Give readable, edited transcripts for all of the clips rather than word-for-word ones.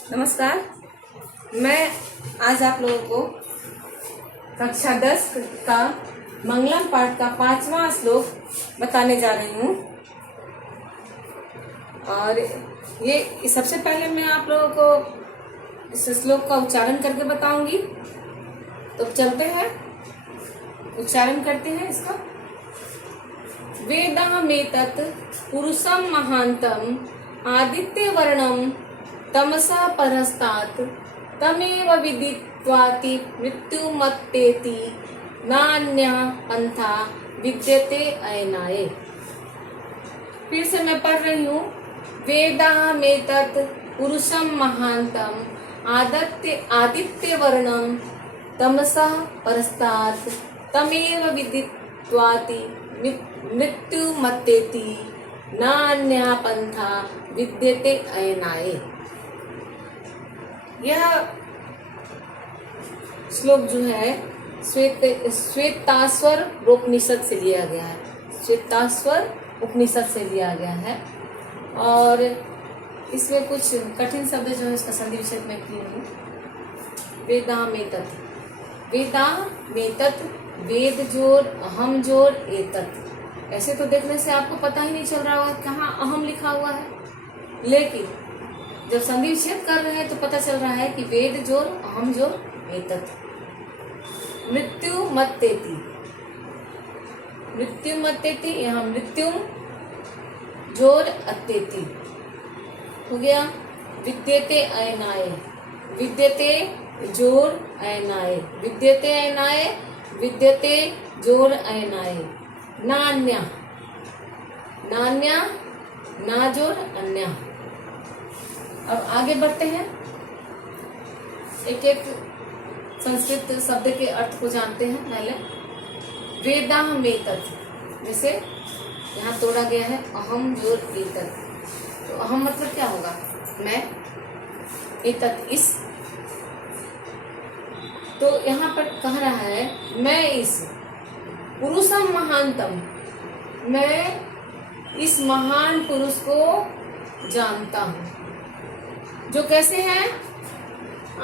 नमस्कार। मैं आज आप लोगों को कक्षा 10 का मंगलम पाठ का 5वां श्लोक बताने जा रही हूँ। और ये सबसे पहले मैं आप लोगों को इस श्लोक का उच्चारण करके बताऊंगी। तो चलते हैं, उच्चारण करते हैं इसका। वेदाहमेतत् पुरुषं महान्तं आदित्य वर्णम तमसा परस्तात् तमेव विदित्वाति मृत्युमत्तेति नान्यः पंथा विद्यते अयनाय। फिर से मैं पढ़ रही हूँ। वेदाहमेतत् पुरुषं महान्तं आदित्य वर्णम तमसा परस्तात् तमेव विदित्वाति मृत्युमत्तेति नान्यः पंथा विद्यते अयनाय। यह श्लोक जो है श्वेताश्वर उपनिषद से लिया गया है। श्वेताश्वर उपनिषद से लिया गया है और इसमें कुछ कठिन शब्द जो है इसका संधि विच्छेद में की हूँ। वेदाहमेतत्, वेदाहमेतत्, वेद जोड़ अहम जोड़ एतत्। ऐसे तो देखने से आपको पता ही नहीं चल रहा होगा कहाँ अहम लिखा हुआ है, लेकिन जब संधि विच्छेद कर रहे हैं तो पता चल रहा है कि वेद जोड़ अहम जोड़ एतत्। मृत्युमत्तेति, मृत्युमत्तेति, यहाँ मृत्युम जोड़ अत्तेति हो गया। विद्यते अयनाय, विद्यते जोड़ अयनाय, विद्यते अयनाय, विद्यते जोड़ अयनाय। नान्या, नान्या, ना जोड़ अन्या। अब आगे बढ़ते हैं, एक एक संस्कृत शब्द के अर्थ को जानते हैं। पहले वेदाहमेतत्, जैसे यहाँ तोड़ा गया है अहम जोड़ एतत्। तो अहम मतलब क्या होगा? मैं, एतत् इस। तो यहाँ पर कह रहा है मैं इस पुरुषम महानतम, मैं इस महान पुरुष को जानता हूँ जो कैसे हैं?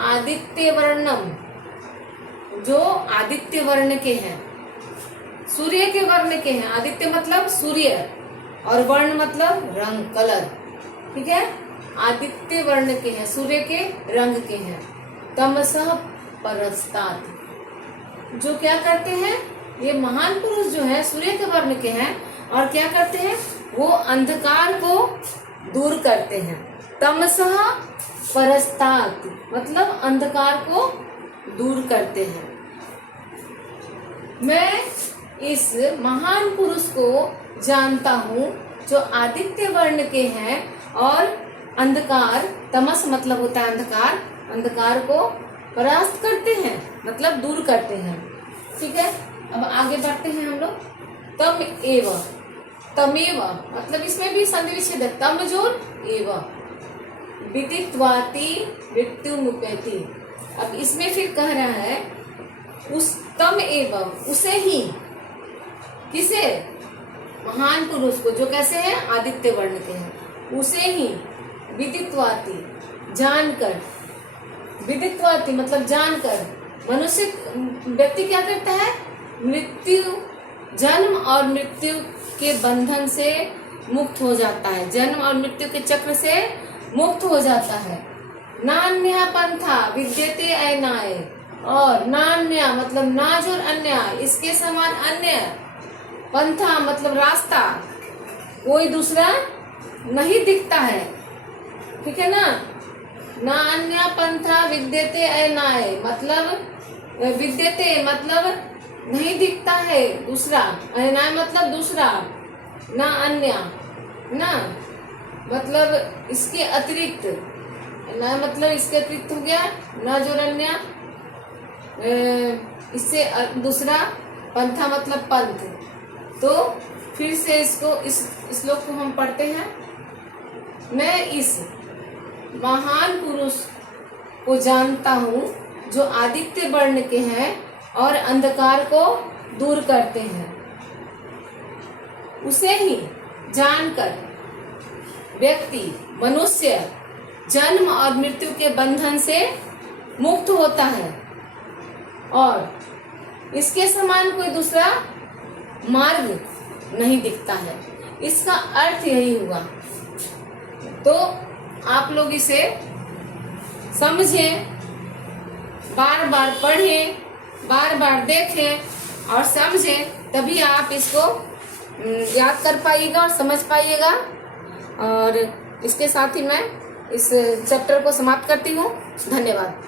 आदित्य वर्णम, जो आदित्य वर्ण के हैं, सूर्य के वर्ण के हैं। आदित्य मतलब सूर्य और वर्ण मतलब रंग, कलर, ठीक है। आदित्य वर्ण के हैं, सूर्य के रंग के हैं। तमसः परस्तात्, जो क्या करते हैं? ये महान पुरुष जो है सूर्य के वर्ण के हैं और क्या करते हैं? वो अंधकार को दूर करते हैं। तमसः परस्तात् मतलब अंधकार को दूर करते हैं। मैं इस महान पुरुष को जानता हूँ जो आदित्य वर्ण के हैं और अंधकार, तमस मतलब होता है अंधकार, अंधकार को परास्त करते हैं मतलब दूर करते हैं, ठीक है। अब आगे बढ़ते हैं हम लोग। तम एव, तमेव मतलब इसमें भी संधि विच्छेद है। तम जोड़ एव, विदित्वाति मृत्युमुपैति। अब इसमें फिर कह रहा है उस तम एवं, उसे ही, किसे? महान पुरुष को जो कैसे है? आदित्य वर्ण के हैं, उसे ही विदित्वाति जानकर। विदित्वाति मतलब जानकर। मनुष्य व्यक्ति क्या करता है? मृत्यु, जन्म और मृत्यु के बंधन से मुक्त हो जाता है, जन्म और मृत्यु के चक्र से मुक्त हो जाता है। नान्या पंथा विद्यते अयनाय, और नान्या मतलब ना जोड़ अन्य, इसके समान अन्य। पंथा मतलब रास्ता, कोई दूसरा नहीं दिखता है, ठीक है ना। नान्या पंथा विद्यते अयनाय मतलब विद्यते मतलब नहीं दिखता है दूसरा, अयनाय मतलब दूसरा, ना अन्य, ना मतलब इसके अतिरिक्त, ना मतलब इसके अतिरिक्त हो गया, ना जोड़ अन्य, इससे दूसरा। पंथा मतलब पंथ। तो फिर से इसको, इस श्लोक को हम पढ़ते हैं। मैं इस महान पुरुष को जानता हूँ जो आदित्य वर्ण के हैं और अंधकार को दूर करते हैं। उसे ही जानकर व्यक्ति, मनुष्य जन्म और मृत्यु के बंधन से मुक्त होता है और इसके समान कोई दूसरा मार्ग नहीं दिखता है। इसका अर्थ यही हुआ। तो आप लोग इसे समझें, बार बार पढ़ें, बार बार देखें और समझें, तभी आप इसको याद कर पाइएगा और समझ पाइएगा। और इसके साथ ही मैं इस चैप्टर को समाप्त करती हूँ। धन्यवाद।